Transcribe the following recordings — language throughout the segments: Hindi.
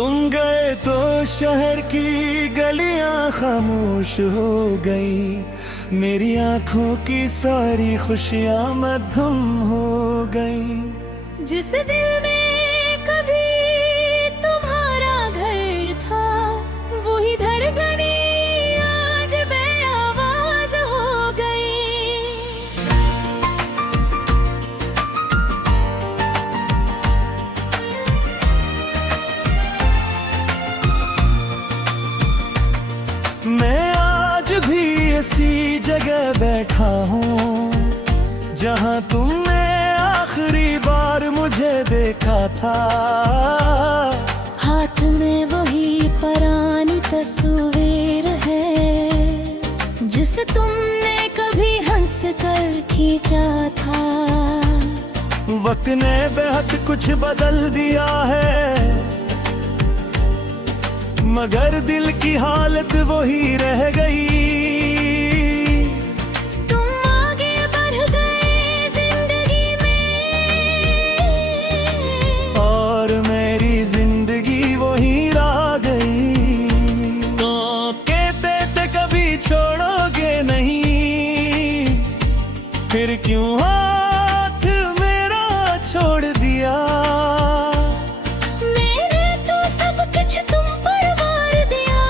तुम गए तो शहर की गलियां खामोश हो गई, मेरी आंखों की सारी खुशियां मद्धम हो गई। जिस दिल में कभी तुम्हारा घर था, वही धड़कने आज बेआवाज हो गई। मैं आज भी इसी जगह बैठा हूँ जहाँ तुमने आखिरी बार मुझे देखा था। हाथ में वही पुरानी तस्वीर है जिसे तुमने कभी हंस कर खींचा था। वक्त ने बेहद कुछ बदल दिया है, मगर दिल की हालत वही रह गई। तुम आगे बढ़ गए जिंदगी में, और मेरी जिंदगी वही रह गई। तो कहते थे कभी छोड़ोगे नहीं, फिर क्यों हाथ मेरा छोड़ दिया। मैंने तो सब कुछ तुम पर वार दिया,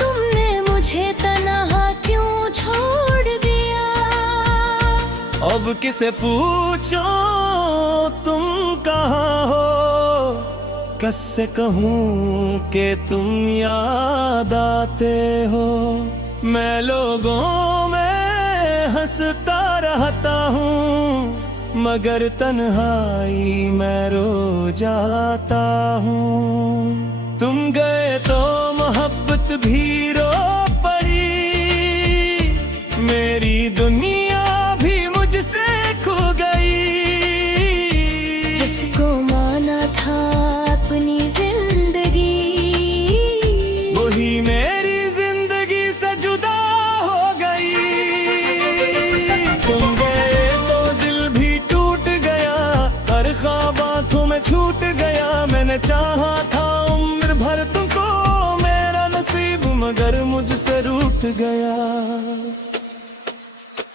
तुमने मुझे तन्हा क्यों छोड़ दिया। अब किसे पूछो तुम कहाँ हो, कैसे कहूँ कि तुम याद आते हो। मैं लोगों में हंसता रहता हूँ, मगर तन्हाई मैं रो जाता हूँ। तुम गए तो मोहब्बत भी रो पड़ी, मेरी दुनिया भी मुझसे खो गई। जिसको माना था अपनी जिंदगी, वही मेरी जिंदगी से जुदा हो गई। तुम गए तो दिल भी टूट गया, हर ख्वाब आंखों में छूट गया। मैंने चाहा था उम्र भर तुमको मेरा नसीब, मगर मुझसे रूठ गया।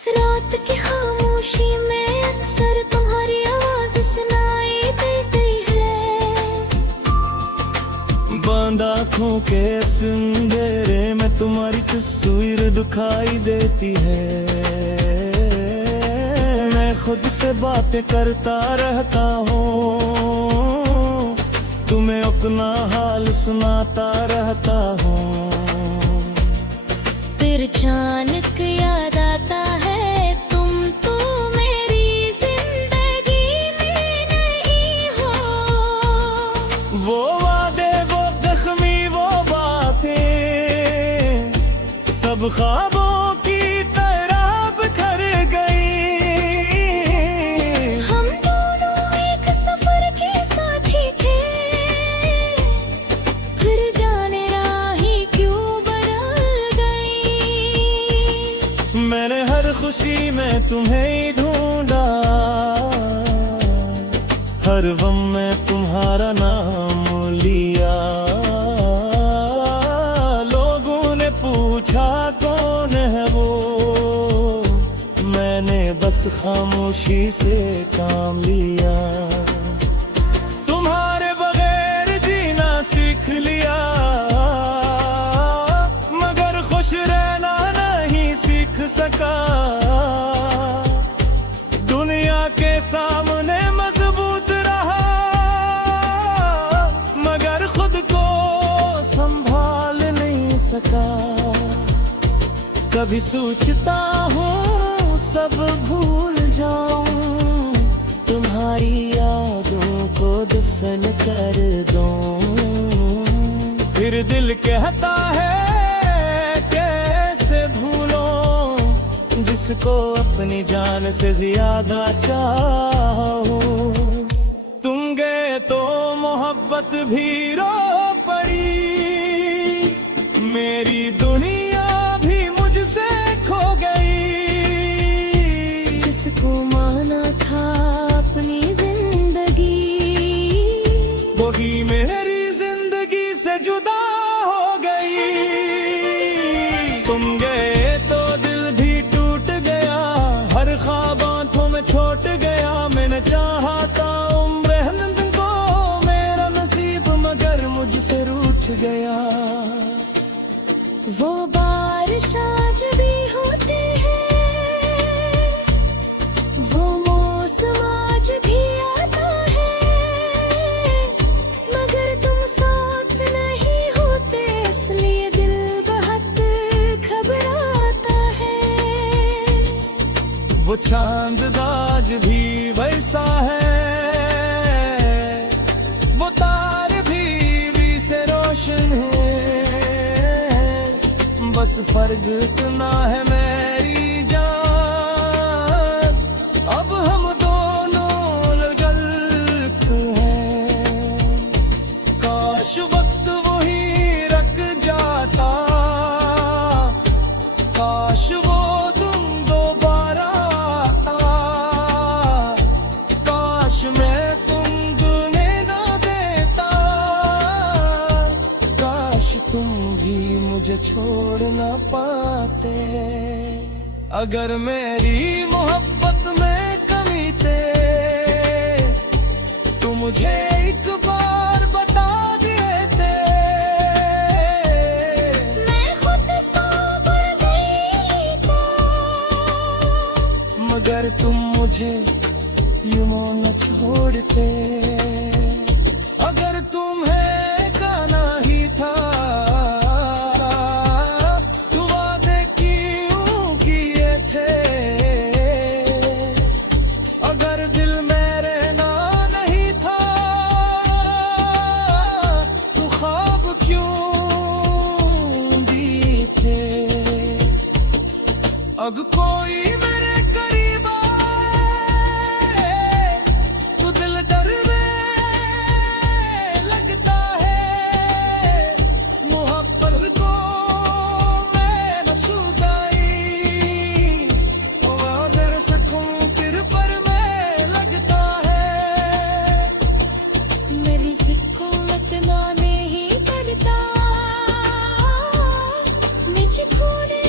रात की खामोशी में अक्सर तुम्हारी आवाज सुनाई देती है। बंद आँखों के अंधेरे में तुम्हारी तस्वीर दिखाई देती है। मैं खुद से बातें करता रहता हूँ, तुम्हें अपना हाल सुनाता रहता हूँ। फिर अचानक याद आता है तुम तो मेरी जिंदगी में नहीं हो। वो वादे, वो जख्मी, वो बातें सब ख्वाबों की तरह बिखर गई। हम दोनों एक सफर के साथी थे, फिर जाने राही क्यों बदल गई। मैंने हर खुशी में तुम्हें ही ढूंढा, हर गम में तुम्हारा नाम लिया। लोगों ने पूछा कौन है वो, मैंने बस खामोशी से काम लिया। तुम्हारे बगैर जीना सीख लिया, मगर खुश रहना नहीं सीख सका। दुनिया के सामने मजबूत रहा, मगर खुद को संभाल नहीं सका। कभी सोचता हूँ सब भूल जाऊं, तुम्हारी यादों को दफन कर दूं। फिर दिल कहता है कैसे भूलो जिसको अपनी जान से ज्यादा चाहो। तुम गए तो मोहब्बत भी रो पड़ी, मेरी दुनिया भी मुझसे खो गई। जिसको माना था अपनी जिंदगी, वही मेरी वो बारिश आज भी होते हैं, वो मौसम आज भी आता है, मगर तुम साथ नहीं होते, इसलिए दिल बहुत घबराता है। वो चांद आज भी वैसा है, वो तारे भी से रोशन है, बस फर्क इतना है मेरी जान, अब हम दोनों गलत हैं। काश वक्त वही रख जाता, काश वो तुम दोबारा आता, काश मैं तुम तुम्हें ना देता, काश तुम भी मुझे छोड़ ना पाते। अगर मेरी मोहब्बत में कमी थे तो मुझे एक बार बता दिए थे, मैं खुद को भूल गई था, मगर तुम मुझे यूं न छोड़ते। अगर तुम्हें गाना ही था तो वादे क्यों किए थे, अगर दिल मेरे ना नहीं था तो ख्वाब क्यों दिए थे। अब कोई मेरे करीब आए तो दिल डरने लगता है, मोहब्बत को मैं न सुदाई, मेरे से फिर पर मैं लगता है। मेरी जिक्को मत ना नहीं करता, मुझे खोने